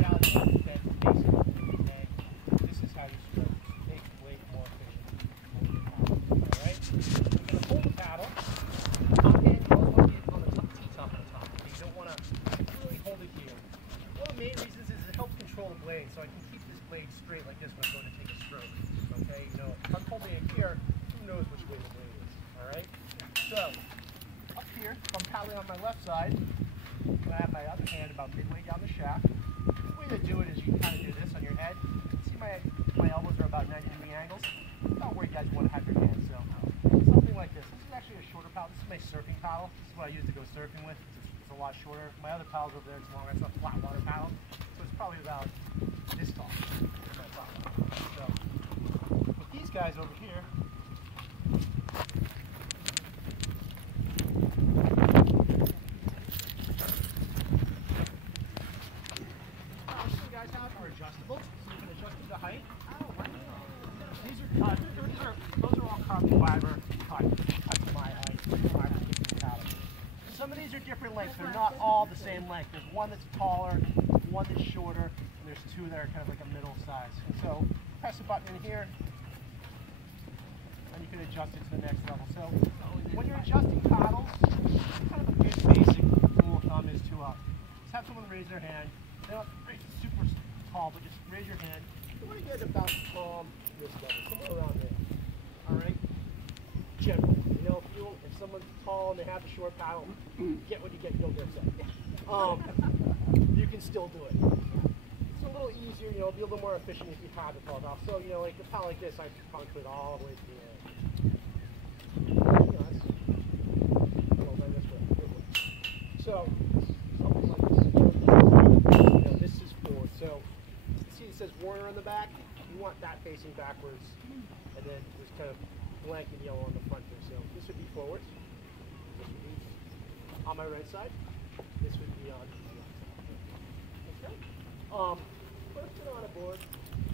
validated defense basically, okay? This is how you stroke. Make way more efficient. Alright? You're going to pull the paddle. Top hand, you always want to get on the top, T-top on the top. Okay? You don't want to really hold it here. One of the main reasons is it helps control the blade, so I can keep this blade straight like this when I'm going to take a stroke. Okay? You know, if I'm holding it here, who knows which way the blade is. Alright? So, up here, if I'm paddling on my left side, I have my other hand about midway down the shaft. The way to do it is you kind of do this on your head. See my elbows are about 90-degree angles. About where you guys want to have your hands. So something like this. This is actually a shorter paddle. This is my surfing paddle. This is what I use to go surfing with. It's a lot shorter. My other paddles over there, it's longer. It's a flat water paddle. So it's probably about this tall. So with these guys over here, adjustable, so you can adjust the height. Those are all carbon fiber cut to my height, my particular paddle. Some of these are different lengths. They're not all the same length. There's one that's taller, one that's shorter, and there's two that are kind of like a middle size. And so press a button in here, and you can adjust it to the next level. So when you're adjusting paddles, kind of a good basic rule of thumb is to just have someone raise their hand. They don't super tall, but just raise your hand. You want to get about this level, somewhere around there. Alright? Generally. You know, if someone's tall and they have a short paddle, get what you get, you don't get upset. You can still do it. It's a little easier, you know, it'll be a little more efficient if you have it called off. So, you know, like a paddle like this, I probably put it all the way to the end. So, something like this. You know, this is forward. So, see it says Warner on the back? You want that facing backwards, and then this kind of blank and yellow on the front here. So, this would be forwards. This would be on my right side. This would be on the left side. Okay? First get on a board.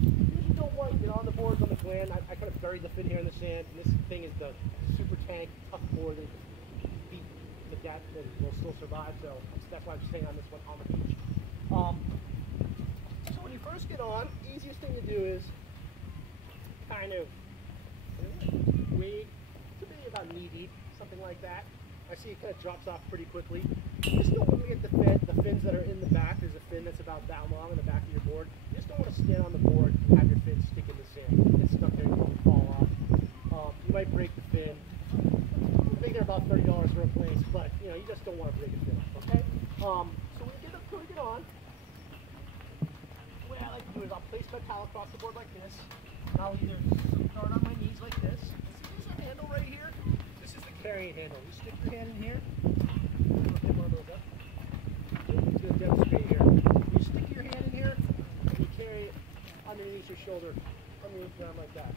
Usually don't want to get on the boards on the gland. I kind of buried the fin here in the sand, and this thing is the super tank, tough board that beat to death and will still survive, so that's why I'm staying on this one on the beach. So when you first get on, the easiest thing to do is kind of wade to maybe about knee deep, something like that. I see it kind of drops off pretty quickly. Just don't want to get the fins that are in the back. There's a fin that's about that long in the back of your board. You just don't want to stand on the board and have your fin stick in the sand. It's stuck there, you won't fall off. You might break the fin. I think they're about $30 for a place, but you know, you just don't want to break a fin off, okay? So when you get on, the way I like to do is I'll place my paddle across the board like this. And I'll either start on my knees like this. There's a handle right here. This is the carrying handle. You stick your hand in here. I'll pick one of those up. I'm just going to demonstrate here. You stick your hand in here, and you carry it underneath your shoulder, underneath your arm like that.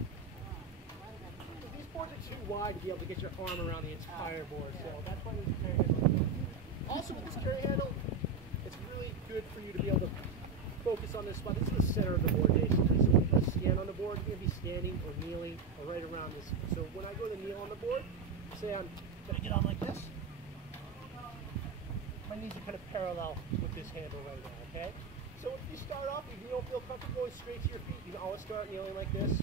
These boards are too wide to be able to get your arm around the entire board, so that's why you use a carry handle. Also with this carry handle, it's really good for you to be able to focus on this spot. This is the center of the board basically. So when you put a scan on the board, you're going to be standing or kneeling or right around this. So when I go to kneel on the board, say I'm going to get on like this, my knees are kind of parallel with this handle right now, okay? So if you start off, if you don't feel comfortable going straight to your feet, you can always start kneeling like this.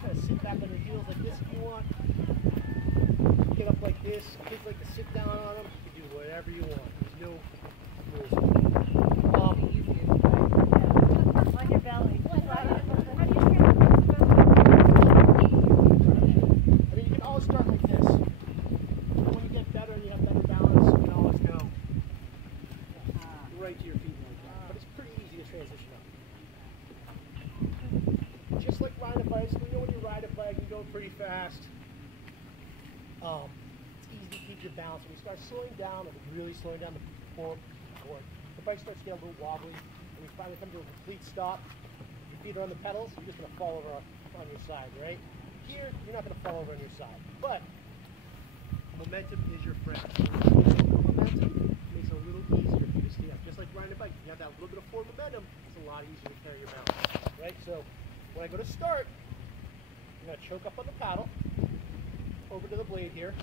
Kind of sit back on your heels like this if you want. Get up like this. Kids like to sit down on them. You can do whatever you want. There's no rules. On your belly. I mean, you can always start like this. When you get better and you have better balance, you can always go right to your feet like that. But it's pretty easy to transition up. Just like riding a bicycle, you know when you ride a bike, you go pretty fast. It's easy to keep your balance. When you start slowing down, and really slowing down the board, the bike starts to get a little wobbly. When you finally come to a complete stop, your feet are on the pedals, you're just going to fall over on your side, right? Here, you're not going to fall over on your side. But momentum is your friend. Momentum makes it a little easier for you to stay up. Just like riding a bike, you have that little bit of forward momentum, it's a lot easier to carry your balance, right? So when I go to start, I'm going to choke up on the paddle, over to the blade here,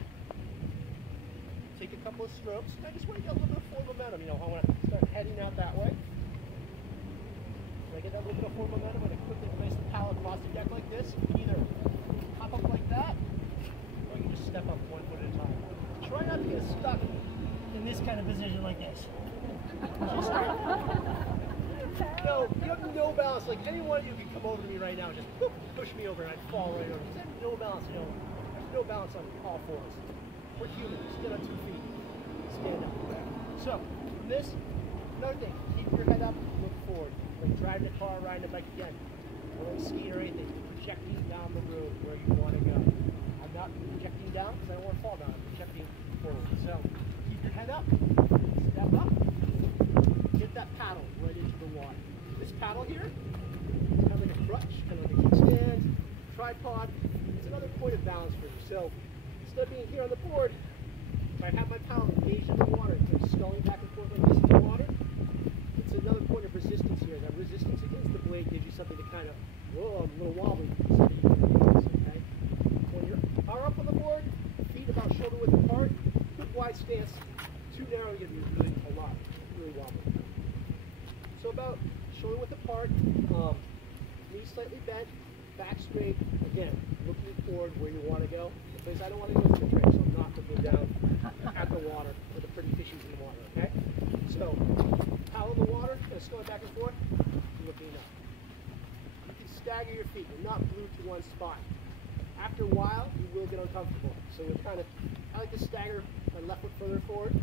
take a couple of strokes. I just want to get a little bit of forward momentum. You know, I want to start heading out that way. a little bit of forward momentum, and quickly place the paddle across the deck like this. You can either hop up like that, or you can just step up one foot at a time. Try not to get stuck in this kind of position like this. No, you have no balance. Like any one of you can come over to me right now and just boop, push me over and I'd fall right over. Because I have no balance, you know. There's no balance on all fours. We're human. Stand on 2 feet. Stand up. So, from this, another thing, keep your head up, look forward. Like driving a car, riding a bike again. Or skiing or anything. Projecting down the road where you want to go. I'm not projecting down because I don't want to fall down. I'm projecting forward. So, keep your head up, step up, get that paddle right into the water. This paddle here, kind of like a crutch, kind of like a kickstand, tripod. It's another point of balance for you. So instead of being here on the board, if I have my paddle engaged in the water and sculling back and forth like this in the water, it's another point of resistance here. That resistance against the blade gives you something to kind of, whoa, I'm a little wobbly. Okay? When you are up on the board, feet about shoulder width apart, good wide stance. Too narrow, you're going to be really a lot, really wobbly. So about shoulder width apart, knees slightly bent, back straight. Again, looking forward where you want to go. The place I don't want to go is the trick, so I'm not looking down at the water where the pretty fishies in the water. Okay. So paddle in the water, kind of going back and forth, looking up. You can stagger your feet. You're not glued to one spot. After a while, you will get uncomfortable. So you're kind of, I like to stagger my left foot further forward,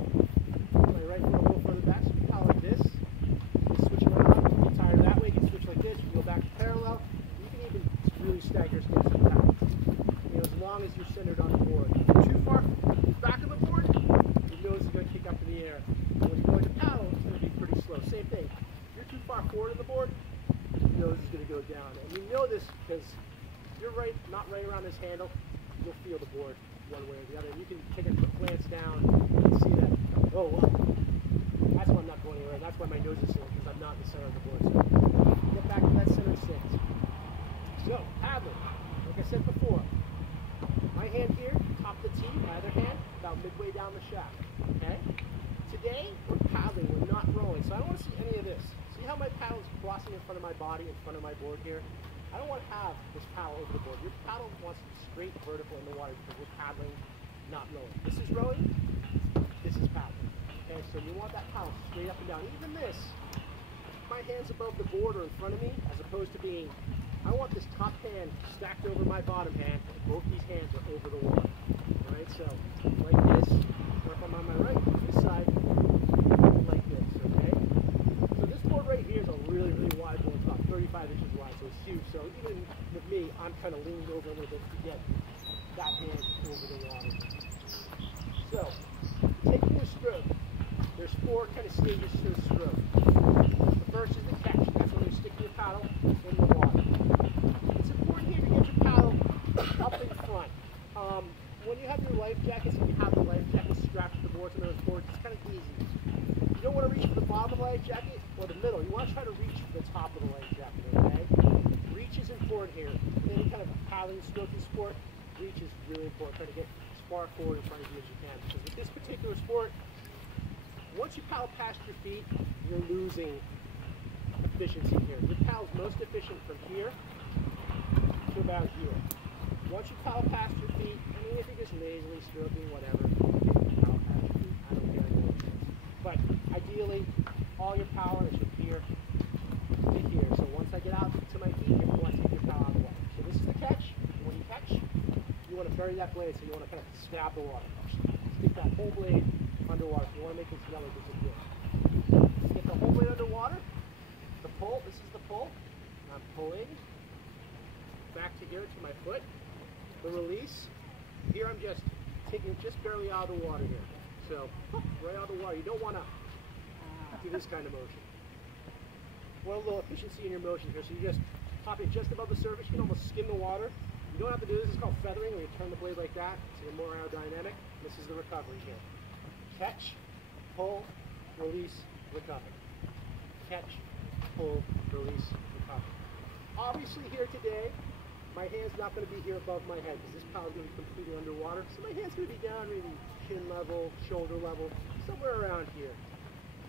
my right foot a little further back. So you paddle like this. Switch around, you get tired that way, you can switch like this, you can go back to parallel. You can even really stagger your stance like that. You know, as long as you're centered on the board. If you're too far back on the board, your nose is going to kick up in the air. And when you're going to paddle, it's going to be pretty slow. Same thing. If you're too far forward on the board, your nose is going to go down. And you know this because you're not right around this handle, you'll feel the board one way or the other. And you can take a quick glance down and see that, oh, well, that's why I'm not going anywhere. That's why my nose is sore, because I'm not in the center of the board. So get back to that center stance. So, paddling. Like I said before, my hand here, top of the tee, my other hand, about midway down the shaft. Okay? Today, we're paddling, we're not rowing, so I don't want to see any of this. See how my paddle is crossing in front of my body, in front of my board here? I don't want to have this paddle over the board. Your paddle wants to be straight vertical in the water because we're paddling, not rowing. This is rowing, this is paddling. Okay, so you want that paddle straight up and down. Even this, my hand's above the board or in front of me, as opposed to being, I want this top hand stacked over my bottom hand, and both these hands are over the water. Alright, so like this, or if I'm on my right, this side, like this, okay? So this board right here is a really, really wide board, it's about 35 inches wide, so it's huge. So even with me, I'm kind of leaning over a little bit to get that hand over the water. So, taking your stroke, there's 4 kind of stages to a stroke. The first is the catch. That's when you stick your paddle in the water. It's important here to get your paddle up in front. When you have your life jackets and you have the life jacket strapped to the boards and those boards, it's kind of easy. You don't want to reach for the bottom of the life jacket or the middle. You want to try to reach for the top of the life jacket, okay? Reach is important here. In any kind of paddling, stroking sport, reach is really important. Try to get as far forward in front of you as you can. Because with this particular sport, once you paddle past your feet, you're losing efficiency here. Your paddle's most efficient from here to about here. Once you paddle past your feet, I mean, if you're just lazily stroking, whatever, paddle past your feet, I don't care. But ideally, all your power is from here to here. So once I get out to my feet, you want to take your paddle out of the water. So this is the catch. When you catch, you want to bury that blade, so you want to kind of stab the water. Stick that whole blade underwater. You want to make this yellow disappear. Get the whole blade underwater. The pull, this is the pull. I'm pulling back to here to my foot. The release. Here I'm just taking just barely out of the water here. So, right out of the water. You don't want to do this kind of motion. You want a little efficiency in your motion here. So you just pop it just above the surface. You can almost skim the water. You don't have to do this. It's called feathering, where you turn the blade like that, so you're more aerodynamic. This is the recovery here. Catch, pull, release, recover. Catch, pull, release, recover. Obviously here today, my hand's not going to be here above my head because this paddle's going to be completely underwater. So my hand's going to be down maybe chin level, shoulder level, somewhere around here.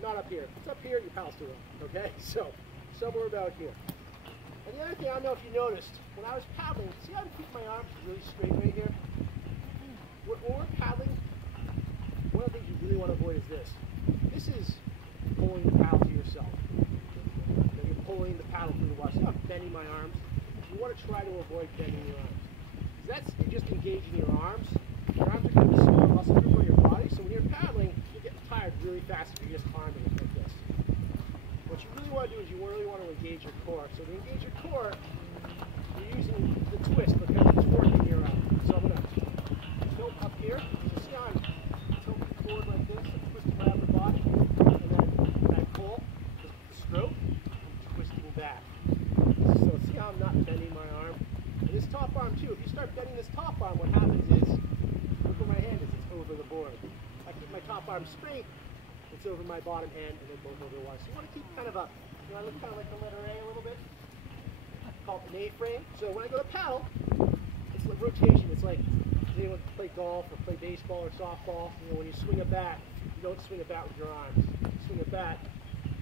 Not up here. If it's up here, your paddle's too low. Okay? So, somewhere about here. And the other thing, I don't know if you noticed, when I was paddling, see how I keep my arms really straight right here? When we're paddling, one of the things you really want to avoid is this. This is pulling the paddle to yourself. You're pulling the paddle through the water. So I'm bending my arms. You want to try to avoid bending your arms. Because that's just engaging your arms. Your arms are kind of a small muscle group on your body, so when you're paddling, you get tired really fast if you're just arming it like this. What you really want to do is you really want to engage your core. So to engage your core, you're using the twist, but kind of twerking your arm. So I'm going to tilt up here. So see how I'm tilting forward like this, I'm twisting my upper body, and then when I pull, the stroke, I'm twisting back. So see how I'm not bending my arm? And this top arm too, if you start bending this top arm, what happens is, look where my hand is, it's over the board. If I keep my top arm straight, it's over my bottom hand, and then both over the water. So you want to keep kind of a, you know, I look kind of like the letter A a little bit. Called an A-frame. So when I go to paddle, it's like rotation. It's like, does anyone play golf or play baseball or softball? You know, when you swing a bat, you don't swing a bat with your arms. You swing a bat,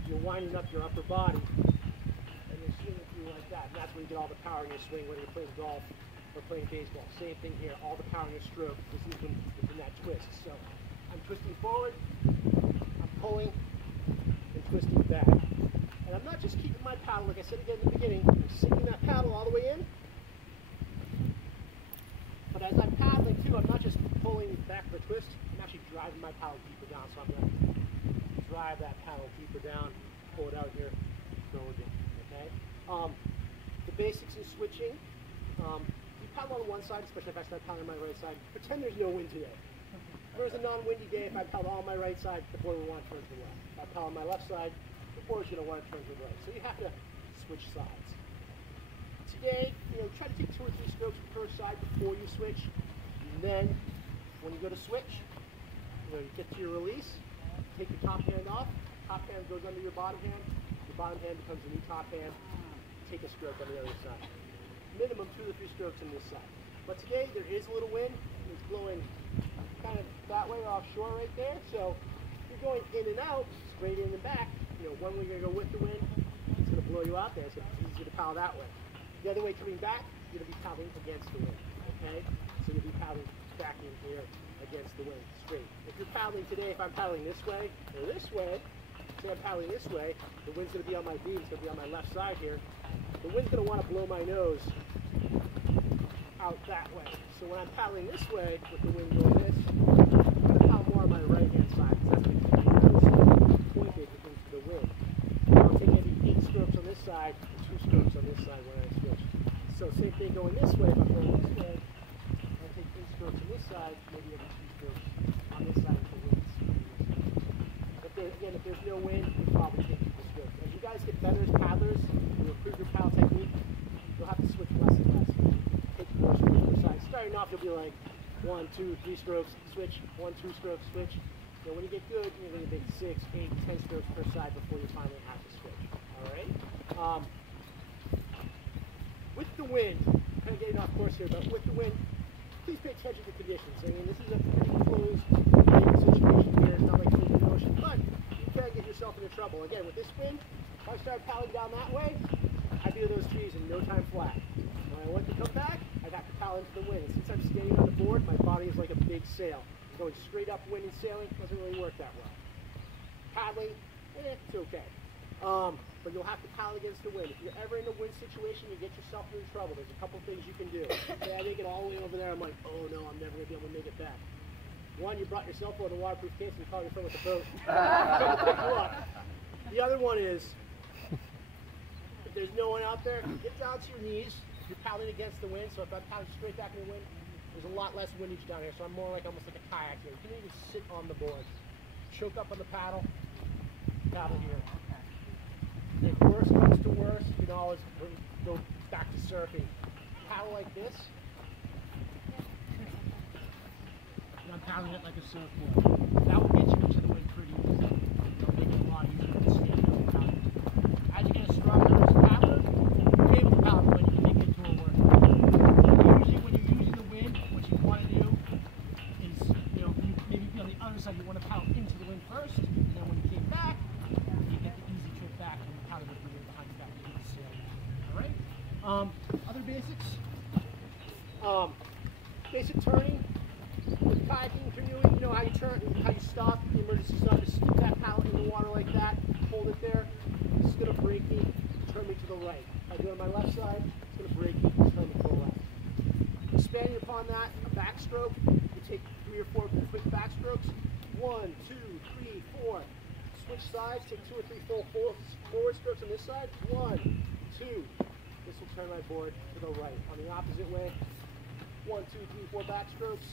you're winding up your upper body, and you're swinging through like that. And that's where you get all the power in your swing, whether you're playing golf or playing baseball. Same thing here, all the power in your stroke is in that twist. So I'm twisting forward, I'm pulling, and twisting back. And I'm not just keeping my paddle, like I said again in the beginning, I'm sinking that paddle all the way in. But as I'm paddling too, I'm not just pulling back for a twist, I'm actually driving my paddle deeper down. So I'm going to drive that paddle deeper down, pull it out here, go again, okay? The basics in switching, you paddle on one side, especially if I start paddling on my right side, pretend there's no wind today. If it was a non-windy day, if I paddle on my right side, the board would want to turn to the left. If I paddle on my left side, the board is going to want to turn to the right. So you have to switch sides. Today, you know, try to take 2 or 3 strokes per side before you switch. And then, when you go to switch, you know, you get to your release, take your top hand off, top hand goes under your bottom hand becomes the new top hand, take a stroke on the other side. Minimum 2 to 3 strokes on this side. But today, there is a little wind, it's blowing kind of that way offshore right there, so you're going in and out, straight in and back. You know, one way you're going to go with the wind, it's going to blow you out there, so it's easier to paddle that way. The other way coming back, you're going to be paddling against the wind, okay? So you'll be paddling back in here against the wind, straight. If you're paddling today, if I'm paddling this way or this way, say I'm paddling this way, the wind's going to be on my beam, it's going to be on my left side here. The wind's going to want to blow my nose out that way. So when I'm paddling this way, with the wind going this, I'm going to paddle more on my right-hand side, because that's going to keep my nose pointed into the wind. I'll take maybe 8 strokes on this side, and 2 strokes on this side when I switch. So same thing going this way, if I'm going this way, I'll take 8 strokes on this side, maybe every 2 strokes on this side until the wind's But there, again, if there's no wind, you'll probably take 2 strokes. As you guys get better as paddlers, you'll improve your paddle technique, you'll have to switch less and less. Take 4 strokes per side. Starting off, you'll be like 1, 2, 3 strokes, switch, 1, 2 strokes, switch. You know, when you get good, you're going to make 6, 8, 10 strokes per side before you finally have to switch. All right? With the wind, kind of getting off course here, but with the wind, please pay attention to conditions. I mean, this is a pretty closed situation here. It's not like you're in the ocean, but you can get yourself into trouble. Again, with this wind, if I start paddling down that way, I'd be to those trees in no time flat. When I want to come back, I'd have to paddle into the wind. And since I'm standing on the board, my body is like a big sail. Going straight up wind and sailing doesn't really work that well. Paddling, it's okay. But you'll have to paddle against the wind. If you're ever in a wind situation, you get yourself into trouble. There's a couple things you can do. Say I make it all the way over there, I'm like, oh no, I'm never going to be able to make it back. One, you brought your cell phone in a waterproof case and you call your friend with the boat. Trying to pick you up. The other one is, if there's no one out there, get down to your knees. You're paddling against the wind, so if I'm paddling straight back in the wind, there's a lot less windage down here, so I'm more like almost like a kayak here. You can even sit on the board. Choke up on the paddle here. If worse comes to worse, you can always go back to surfing. Paddle like this, and I'm paddling it like a surfboard. That will get you into the wind pretty easily. It'll make it a lot easier to stand up and paddle. As you get a stronger as a paddler, you're able to paddle when you can make it to a work. Usually when you're using the wind, what you want to do is, you know, maybe be on the other side, you want to paddle into the wind first, and then when you came back, you get the easy trip back and paddle with the wind behind your back, you get the sail. Alright? basic turning with kayaking, canoeing, you know how you turn, how you stop, the emergency stop, just stick that paddle in the water like that, hold it there. It's going to break me, turn me to the right. If I do it on my left side, it's going to break me, turn me to the left. Expanding upon that, a backstroke, you take 3 or 4 quick backstrokes. 1, 2, 3, 4. Switch sides, take 2 or 3 full forward strokes on this side. 1, 2. This will turn my board to the right. On the opposite way, 1, 2, 3, 4 backstrokes.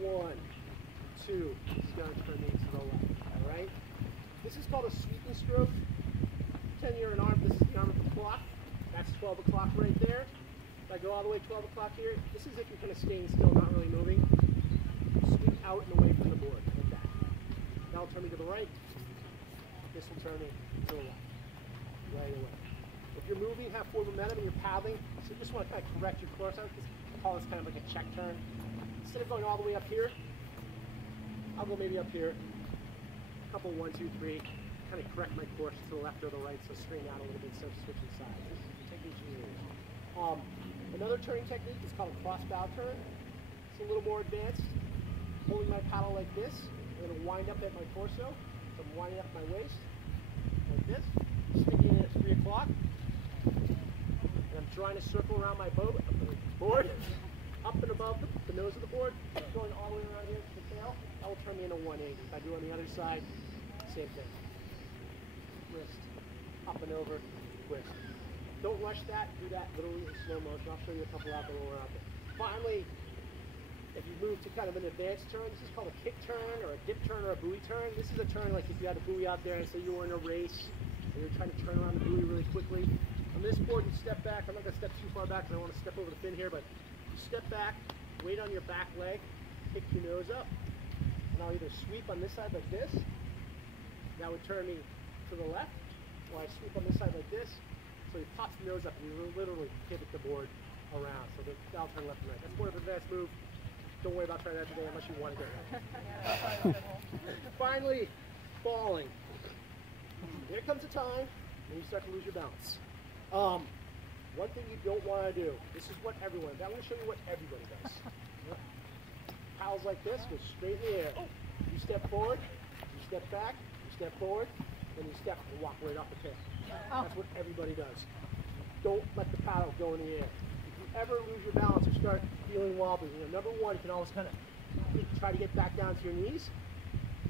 1, 2. This is going to turn me to the left. All right. This is called a sweeping stroke. Pretend you're an arm. This is the arm of the clock. That's 12 o'clock right there. If I go all the way 12 o'clock here, this is if you're kind of staying still, not really moving. Sweep out and away from the board, like that. That'll turn me to the right. This will turn me to the left, right away. If you're moving, have forward momentum, and you're paddling, so you just want to kind of correct your course. I call this kind of like a check turn. Instead of going all the way up here, I'll go maybe up here. A couple, 1, 2, 3. Kind of correct my course to the left or the right, so straighten out a little bit instead of switching sides. This is the technique you use. Another turning technique is called a cross bow turn. It's a little more advanced. Holding my paddle like this, I'm going to wind up at my torso. So I'm winding up my waist, like this. Sticking in at 3 o'clock. And I'm trying to circle around my board, up and above the nose of the board, going all the way around here to the tail. That will turn me into 180. If I do it on the other side, same thing. Wrist, up and over, twist. Don't rush that, do that literally in slow motion. I'll show you a couple out there when we're out there. Finally, if you move to kind of an advanced turn, this is called a kick turn or a dip turn or a buoy turn. This is a turn like if you had a buoy out there and say you were in a race and you're trying to turn around the buoy really quickly. On this board, you step back. I'm not going to step too far back because I don't want to step over the fin here, but you step back, weight on your back leg, kick your nose up, and I'll either sweep on this side like this. That would turn me to the left, or I sweep on this side like this. So you pop the nose up and you literally pivot the board around. So that'll turn left and right. That's more of an advanced move. Don't worry about trying that today unless you want to get it. Finally, falling. There comes a time when you start to lose your balance. One thing you don't want to do, this is what everyone, I'm going to show you what everybody does. Paddles like this, go straight in the air. You step forward, you step back, you step forward, then you step and walk right off the tail. That's what everybody does. Don't let the paddle go in the air. If you ever lose your balance or start feeling wobbly, number one, you can always kind of try to get back down to your knees.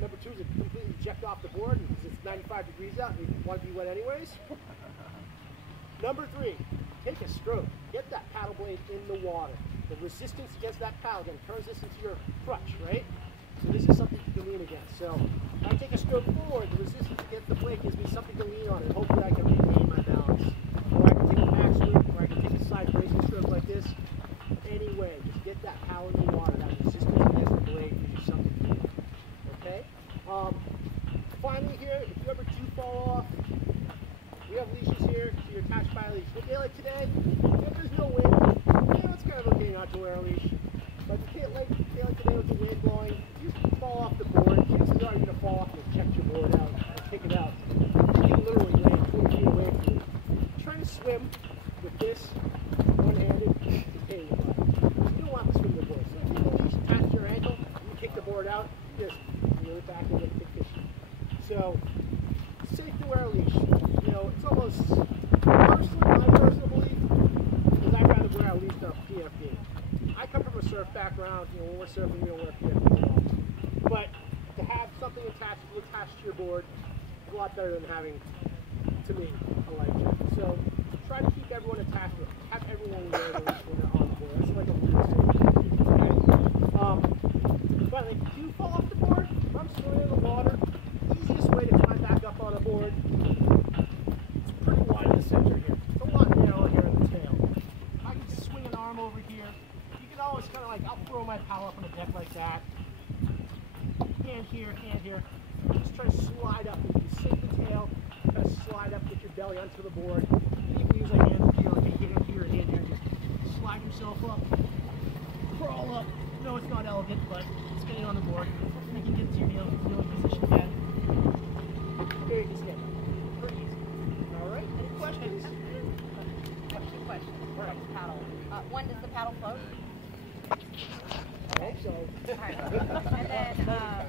Number two is to completely eject off the board because it's 95 degrees out and you want to be wet anyways. Number three, take a stroke. Get that paddle blade in the water. The resistance against that paddle again turns this into your crutch, right? So this is something you can lean against. So if I take a stroke forward, the resistance against the blade gives me something to lean on, and hopefully I can maintain my balance. Or I can take a back stroke, or I can take a side bracing stroke like this. Anyway, just get that paddle in the water. That resistance against the blade gives you something to lean on. Okay? Finally here, if you ever do fall off, we have leashes here, so you're attached by a leash. A day like today, if there's no wind, it's kind of okay not to wear a leash. But you can't like today with the wind blowing, you fall off the board, chances are you're going to fall off and check your board out or kick it out. You can literally land 20 feet away from you. Trying to swim with this one-handed is a pain in the butt. You don't want to swim the board. So if you have a leash attached to your ankle, you kick the board out, you just reel it back and get a big fish. So it's safe to wear a leash. You know, it's almost personally my personal belief is I'd rather wear a leash than a PFD. I come from a surf background, you know, when we're surfing, we don't wear PFDs at all. But to have something attached to your board is a lot better than having, to me, a life jacket. So try to keep everyone attached to it. Have everyone wear the leash when they're on the board. That's like a weird safety. But if you fall off the board, if I'm swimming in the water, the easiest way to climb back up on a board, it's pretty wide in the center here. It's a lot narrower here in the tail. I can swing an arm over here. You can always kind of like, I'll throw my paddle up on the deck like that. Hand here, hand here. Just try to slide up. You can sink the tail, try to slide up, get your belly onto the board. You can use a hand here, like a hand here, a hand here. Just slide yourself up, crawl up. No, it's not elegant, but it's getting on the board. You can get to your kneeling position again. Very easy. Pretty easy. All right. Any questions? Two questions. All right. Paddle. One, does the paddle float? And then